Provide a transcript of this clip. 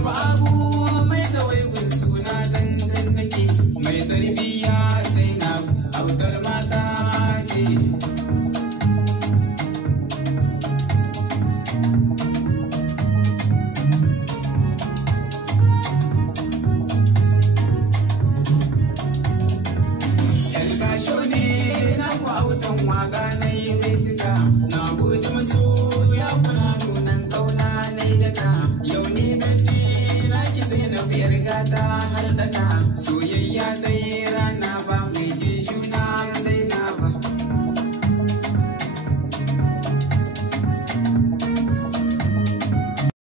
garba abu mai tawaigun suna zancen nake mai tarbiyya Zainab autar mata ce. Elgasho ne na ku autan waga na